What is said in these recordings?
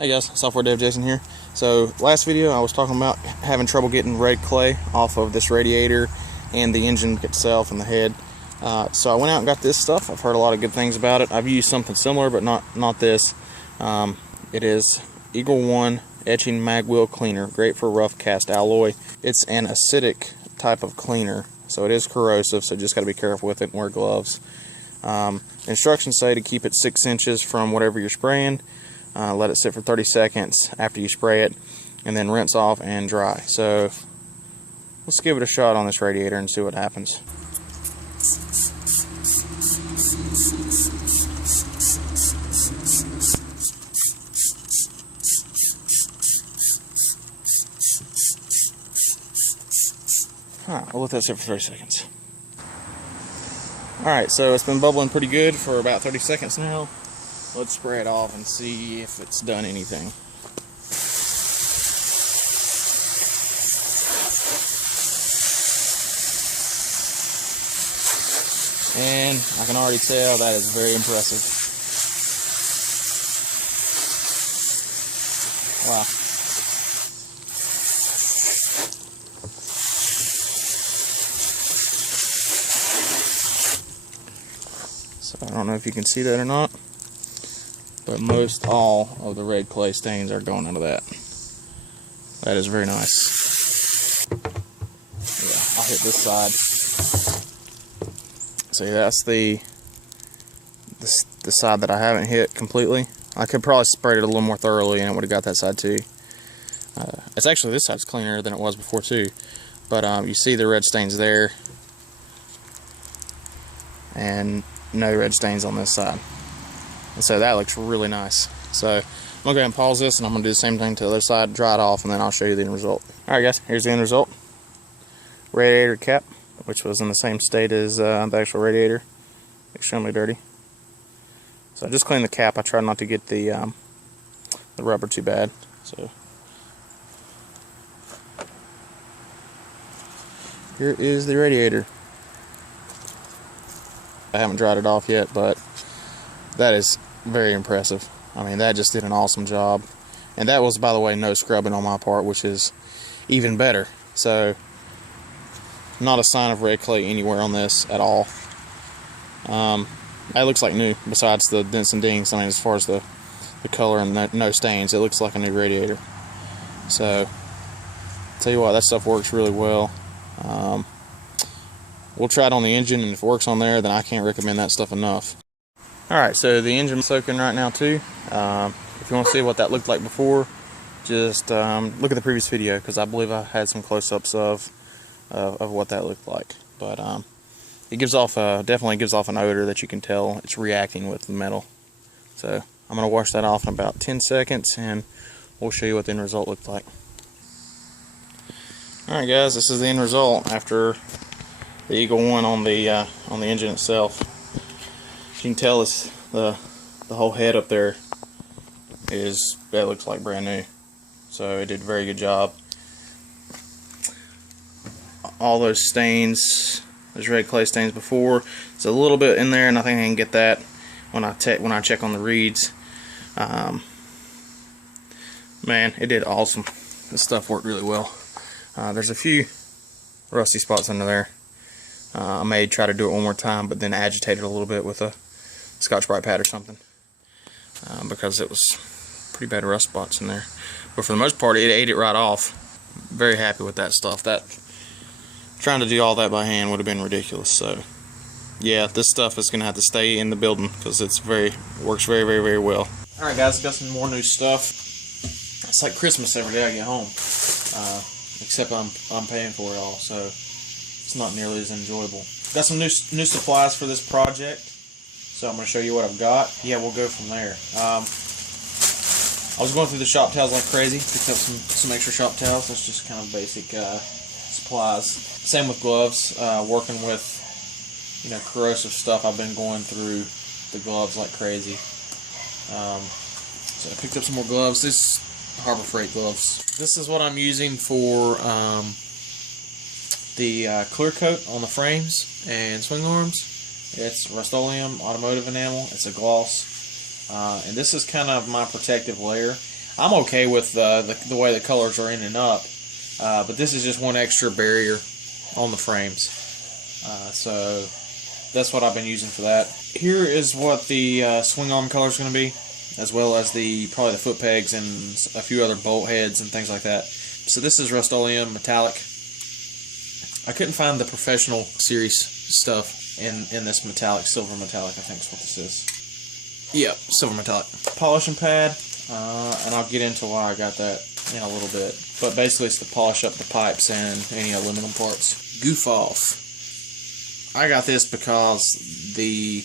Hey guys, Software Dev Jason here. So last video I was talking about having trouble getting red clay off of this radiator and the engine itself and the head. So I went out and got this stuff. I've heard a lot of good things about it. I've used something similar, but not this. It is Eagle One Etching Mag Wheel Cleaner, great for rough cast alloy. It's an acidic type of cleaner, so it is corrosive, so just got to be careful with it and wear gloves. Instructions say to keep it 6 inches from whatever you're spraying. Let it sit for 30 seconds after you spray it, and then rinse off and dry. So let's give it a shot on this radiator and see what happens. Alright, we'll let that sit for 30 seconds. Alright, so it's been bubbling pretty good for about 30 seconds now. Let's spray it off and see if it's done anything. And I can already tell that is very impressive. Wow. So I don't know if you can see that or not, but most all of the red clay stains are going into that. That is very nice. Yeah, I'll hit this side. See, that's the side that I haven't hit completely. I could probably spray it a little more thoroughly and it would have got that side too. It's actually, this side's cleaner than it was before too. But you see the red stains there, and no red stains on this side. And so that looks really nice. So I'm gonna go ahead and pause this, and I'm gonna do the same thing to the other side, dry it off, and then I'll show you the end result. Alright guys, here's the end result. Radiator cap, which was in the same state as the actual radiator. Extremely dirty. So I just cleaned the cap. I tried not to get the rubber too bad. So here is the radiator. I haven't dried it off yet, but that is very impressive. I mean, that just did an awesome job. And that was, by the way, no scrubbing on my part, which is even better. So not a sign of red clay anywhere on this at all. That looks like new, besides the dents and dings. I mean, as far as the color and no stains, it looks like a new radiator. So tell you what, that stuff works really well. We'll try it on the engine, and if it works on there, then I can't recommend that stuff enough. Alright, so the engine's soaking right now too. If you want to see what that looked like before, just look at the previous video, because I believe I had some close-ups of what that looked like. But it gives off definitely gives off an odor that you can tell it's reacting with the metal. So I'm going to wash that off in about 10 seconds, and we'll show you what the end result looked like. Alright guys, this is the end result after the Eagle One on the engine itself. You can tell it's the whole head up there that looks like brand new. So it did a very good job. All those stains, those red clay stains before, it's a little bit in there, and I think I can get that when I check on the reeds. Man, it did awesome. This stuff worked really well. There's a few rusty spots under there. I may try to do it one more time, but then agitate it a little bit with a Scotch-Brite pad or something, because it was pretty bad rust spots in there. But for the most part, it ate it right off. Very happy with that stuff. Trying to do all that by hand would have been ridiculous. So yeah, this stuff is going to have to stay in the building, because it works very, very, very well. Alright guys, got some more new stuff. It's like Christmas every day I get home. Except I'm paying for it all, so it's not nearly as enjoyable. Got some new supplies for this project, so I'm going to show you what I've got. Yeah, we'll go from there. I was going through the shop towels like crazy, picked up some extra shop towels. That's just kind of basic supplies. Same with gloves. Working with corrosive stuff, I've been going through the gloves like crazy. So I picked up some more gloves. This Harbor Freight gloves. This is what I'm using for the clear coat on the frames and swing arms. It's Rust-Oleum automotive enamel. It's a gloss. And this is kind of my protective layer. I'm okay with the way the colors are ending up, but this is just one extra barrier on the frames. So that's what I've been using for that. Here is what the swing arm color is going to be, as well as probably the foot pegs and a few other bolt heads and things like that. So this is Rust-Oleum metallic. I couldn't find the professional series stuff in this metallic, silver metallic, I think is what this is. Yep, silver metallic. Polishing pad, and I'll get into why I got that in a little bit. But basically it's to polish up the pipes and any aluminum parts. Goof off. I got this because the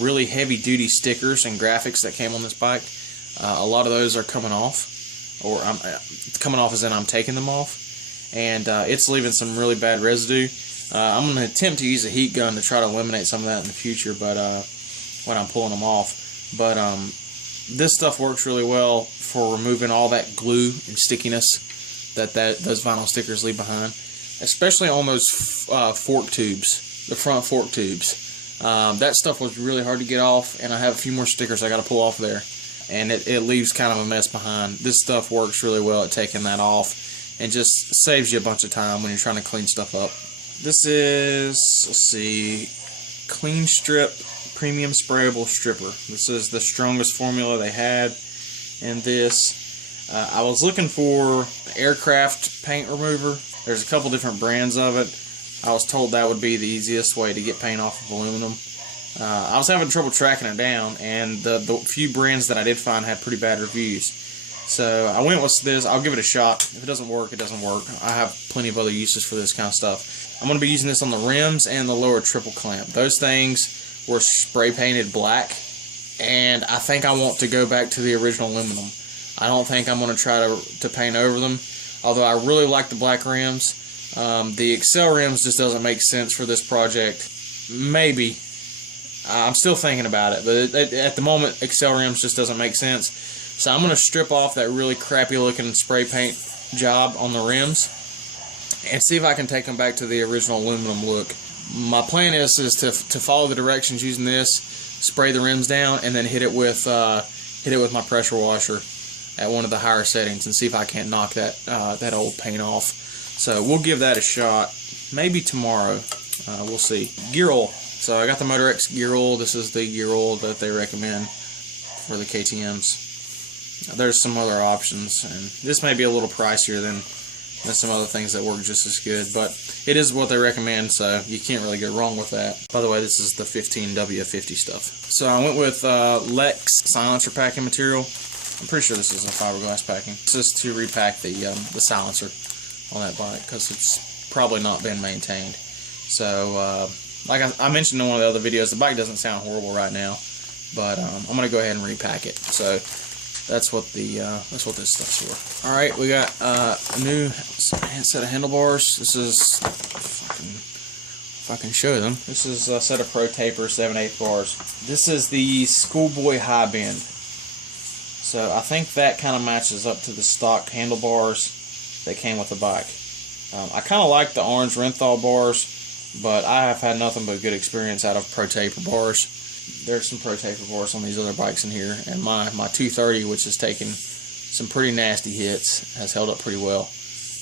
really heavy duty stickers and graphics that came on this bike, a lot of those are coming off, or coming off as in I'm taking them off, and it's leaving some really bad residue. I'm going to attempt to use a heat gun to try to eliminate some of that in the future, but when I'm pulling them off. But this stuff works really well for removing all that glue and stickiness that those vinyl stickers leave behind, especially on those fork tubes. The front fork tubes. That stuff was really hard to get off, and I have a few more stickers I got to pull off there, and it leaves kind of a mess behind. This stuff works really well at taking that off and just saves you a bunch of time when you're trying to clean stuff up. This is, let's see, Clean Strip Premium Sprayable Stripper. This is the strongest formula they had in this. I was looking for aircraft paint remover. There's a couple different brands of it. I was told that would be the easiest way to get paint off of aluminum. I was having trouble tracking it down, and the few brands that I did find had pretty bad reviews. So I went with this. I'll give it a shot. If it doesn't work, it doesn't work. I have plenty of other uses for this kind of stuff. I'm going to be using this on the rims and the lower triple clamp. Those things were spray painted black, and I think I want to go back to the original aluminum. I don't think I'm going to try to paint over them, although I really like the black rims. The Excel rims just doesn't make sense for this project. Maybe. I'm still thinking about it, but at the moment, Excel rims just doesn't make sense. So I'm going to strip off that really crappy looking spray paint job on the rims and see if I can take them back to the original aluminum look. My plan is to follow the directions using this, spray the rims down, and then hit it with my pressure washer at one of the higher settings and see if I can't knock that old paint off. So we'll give that a shot, maybe tomorrow. We'll see. Gear oil. So I got the Motor X gear oil. This is the gear oil that they recommend for the KTMs. There's some other options, and this may be a little pricier than some other things that work just as good, but it is what they recommend, so you can't really go wrong with that. By the way, this is the 15W50 stuff. So I went with Lex silencer packing material. I'm pretty sure this is a fiberglass packing. This is to repack the silencer on that bike, because it's probably not been maintained. So like I mentioned in one of the other videos, the bike doesn't sound horrible right now, but I'm gonna go ahead and repack it. So that's what this stuff's for. All right, we got a new set of handlebars. This is, if I can show them, this is a set of Pro Taper 7/8 bars. This is the Schoolboy High Bend. So I think that kind of matches up to the stock handlebars that came with the bike. I kind of like the orange Renthal bars, but I have had nothing but good experience out of Pro Taper bars. There's some Pro Taper bars on these other bikes in here, and my 230, which has taken some pretty nasty hits, has held up pretty well.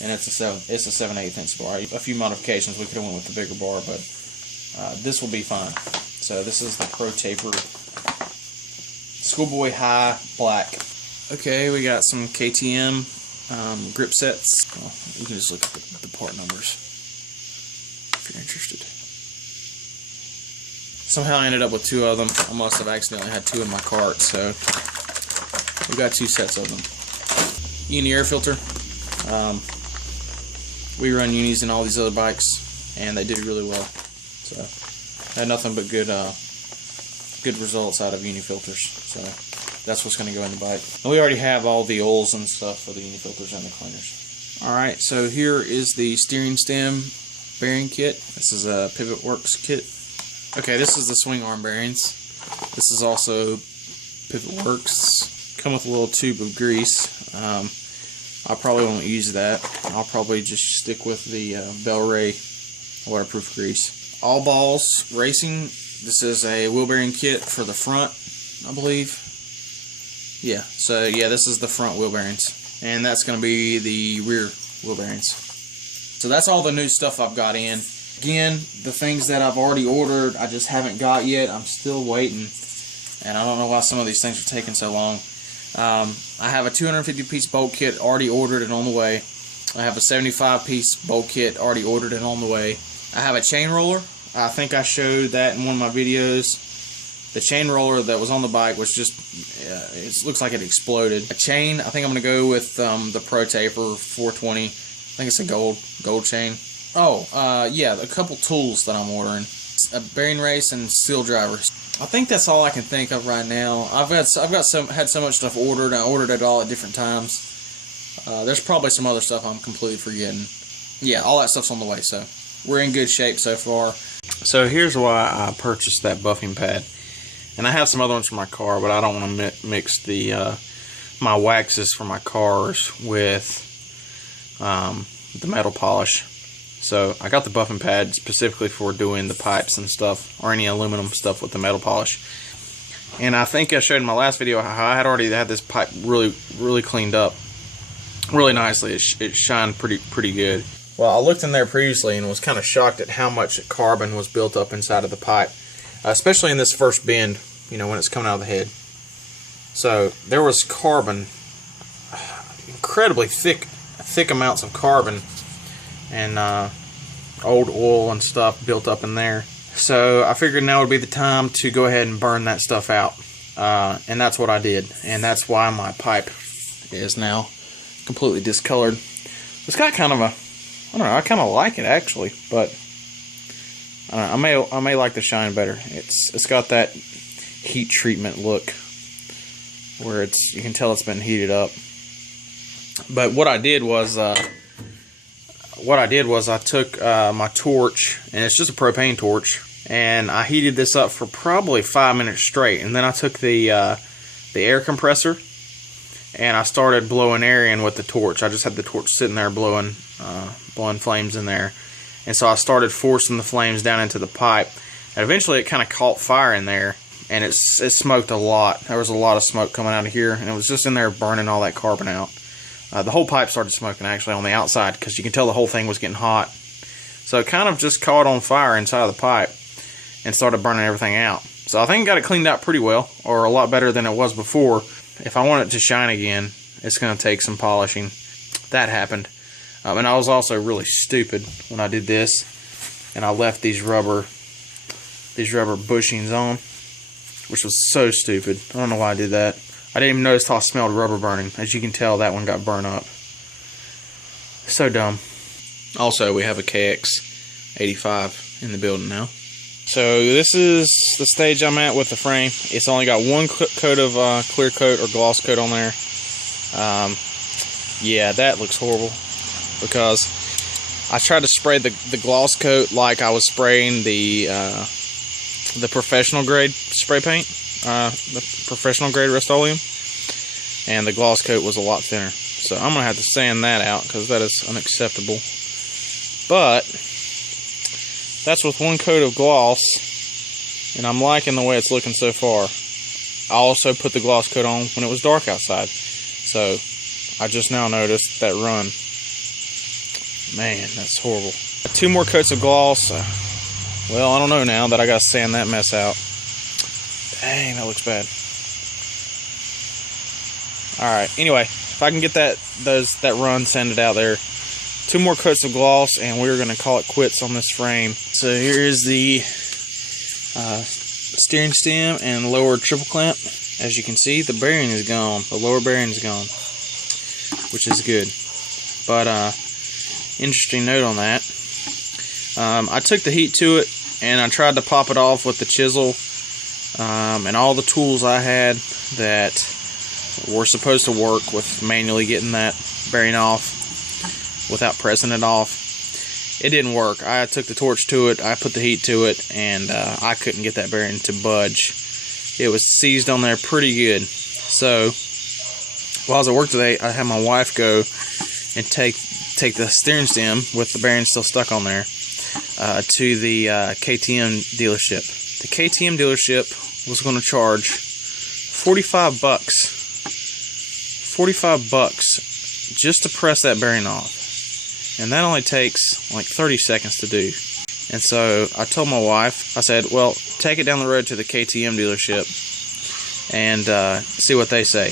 And it's a 7/8 inch bar. A few modifications, we could have went with the bigger bar, but this will be fine. So this is the Pro Taper Schoolboy High Black. Okay, we got some KTM grip sets. Well, you can just look at the part numbers if you're interested. Somehow I ended up with two of them. I must have accidentally had two in my cart, so we got two sets of them. Uni air filter. We run unis in all these other bikes, and they do really well. So I had nothing but good results out of uni filters. So that's what's going to go in the bike. And we already have all the oils and stuff for the uni filters and the cleaners. Alright, so here is the steering stem bearing kit. This is a Pivot Works kit. Okay, this is the swing arm bearings. This is also Pivot Works. Come with a little tube of grease. I probably won't use that. I'll probably just stick with the Bel-Ray waterproof grease. All Balls Racing. This is a wheel bearing kit for the front, I believe. Yeah, so yeah, this is the front wheel bearings, and that's going to be the rear wheel bearings. So that's all the new stuff I've got in. Again, the things that I've already ordered, I just haven't got yet. I'm still waiting, and I don't know why some of these things are taking so long. I have a 250-piece bolt kit already ordered and on the way. I have a 75-piece bolt kit already ordered and on the way. I have a chain roller. I think I showed that in one of my videos. The chain roller that was on the bike was just, it looks like it exploded. A chain, I think I'm going to go with the Pro Taper 420. I think it's a gold chain. Oh, yeah, a couple tools that I'm ordering. A bearing race and steel drivers. I think that's all I can think of right now. I've had so much stuff ordered. I ordered it all at different times. There's probably some other stuff I'm completely forgetting. Yeah, all that stuff's on the way, so we're in good shape so far. So here's why I purchased that buffing pad. And I have some other ones for my car, but I don't want to mix the my waxes for my cars with the metal polish. So I got the buffing pad specifically for doing the pipes and stuff, or any aluminum stuff with the metal polish. And I think I showed in my last video how I had already had this pipe really cleaned up really nicely. It shined pretty good. Well, I looked in there previously and was kind of shocked at how much carbon was built up inside of the pipe, especially in this first bend, you know, when it's coming out of the head. So there was carbon, incredibly thick amounts of carbon and old oil and stuff built up in there. So I figured now would be the time to go ahead and burn that stuff out, and that's what I did, and that's why my pipe is now completely discolored. It's got kind of a, I don't know, I kind of like it actually, but I may like the shine better. It's got that heat treatment look where you can tell it's been heated up. But what I did was I took my torch, and it's just a propane torch, and I heated this up for probably 5 minutes straight, and then I took the air compressor and I started blowing air in with the torch. I just had the torch sitting there blowing flames in there, and so I started forcing the flames down into the pipe, and eventually it kind of caught fire in there, and it smoked a lot. There was a lot of smoke coming out of here, and it was just in there burning all that carbon out. The whole pipe started smoking actually on the outside, because you can tell the whole thing was getting hot. So it kind of just caught on fire inside of the pipe and started burning everything out. So I think I got it cleaned out pretty well, or a lot better than it was before. If I want it to shine again, it's going to take some polishing. That happened. And I was also really stupid when I did this, and I left these rubber bushings on, which was so stupid. I don't know why I did that. I didn't even notice how I smelled rubber burning. As you can tell, that one got burned up. So dumb. Also, we have a KX85 in the building now. So this is the stage I'm at with the frame. It's only got one coat of clear coat or gloss coat on there. Yeah, that looks horrible, because I tried to spray the gloss coat like I was spraying the professional grade spray paint, the professional grade Rust-Oleum, and the gloss coat was a lot thinner. So I'm gonna have to sand that out, because that is unacceptable. But that's with one coat of gloss, and I'm liking the way it's looking so far. I also put the gloss coat on when it was dark outside, so I just now noticed that run. Man, that's horrible. 2 more coats of gloss. Well, I don't know now that I gotta sand that mess out. Dang, that looks bad. Alright, anyway, if I can get that run sanded out there. 2 more coats of gloss, and we're going to call it quits on this frame. So here is the steering stem and lower triple clamp. As you can see, the bearing is gone. The lower bearing is gone, which is good. But interesting note on that. I took the heat to it, and I tried to pop it off with the chisel and all the tools I had that were supposed to work with manually getting that bearing off without pressing it off. It didn't work. I took the torch to it, I put the heat to it, and I couldn't get that bearing to budge. It was seized on there pretty good. So while I was at work today, I had my wife go and take the steering stem with the bearing still stuck on there to the KTM dealership. The KTM dealership was going to charge $45 $45 just to press that bearing off. And that only takes like 30 seconds to do. And so I told my wife, I said, well, take it down the road to the KTM dealership and see what they say.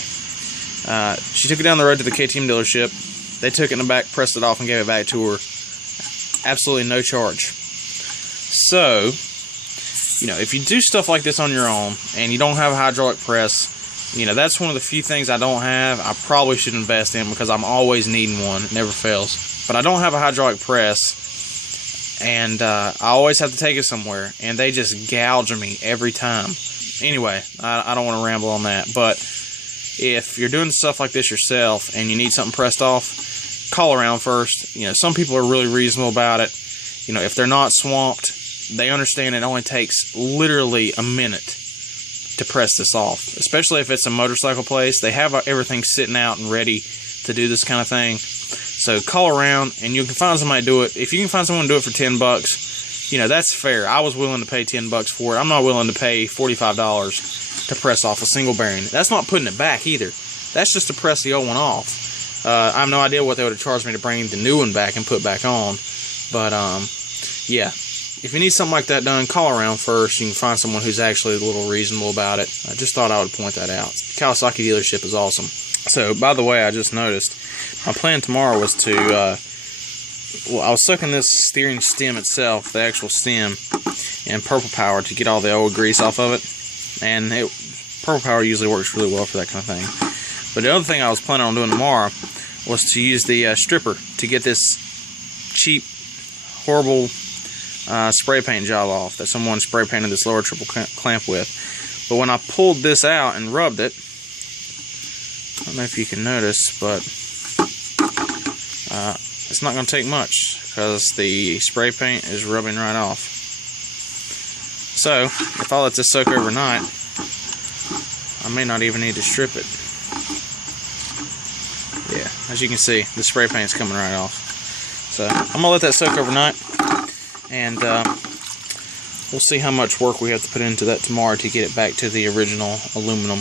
She took it down the road to the KTM dealership. They took it in the back, pressed it off, and gave it back to her. Absolutely no charge. So, you know, if you do stuff like this on your own and you don't have a hydraulic press, you know, that's one of the few things I don't have. I probably should invest in because I'm always needing one. It never fails. But I don't have a hydraulic press, and I always have to take it somewhere, and they just gouge me every time. Anyway, I don't want to ramble on that, but if you're doing stuff like this yourself and you need something pressed off, call around first. You know, some people are really reasonable about it. You know, if they're not swamped, they understand it only takes literally a minute to press this off, especially if it's a motorcycle place. They have everything sitting out and ready to do this kind of thing. So call around and you can find somebody to do it. If you can find someone to do it for $10, you know, that's fair. I was willing to pay $10 for it. I'm not willing to pay $45 to press off a single bearing. That's not putting it back either. That's just to press the old one off. I have no idea what they would have charged me to bring the new one back and put back on. But yeah, if you need something like that done, call around first. You can find someone who's actually a little reasonable about it. I just thought I would point that out. Kawasaki dealership is awesome. So, by the way, I just noticed, my plan tomorrow was to, well, I was soaking this steering stem itself, the actual stem, in Purple Power to get all the old grease off of it. And Purple Power usually works really well for that kind of thing. But the other thing I was planning on doing tomorrow was to use the stripper to get this cheap, horrible spray paint job off that someone spray painted this lower triple clamp with. But when I pulled this out and rubbed it, I don't know if you can notice, but it's not going to take much because the spray paint is rubbing right off. So, if I let this soak overnight, I may not even need to strip it. Yeah, as you can see, the spray paint is coming right off. So, I'm going to let that soak overnight, and we'll see how much work we have to put into that tomorrow to get it back to the original aluminum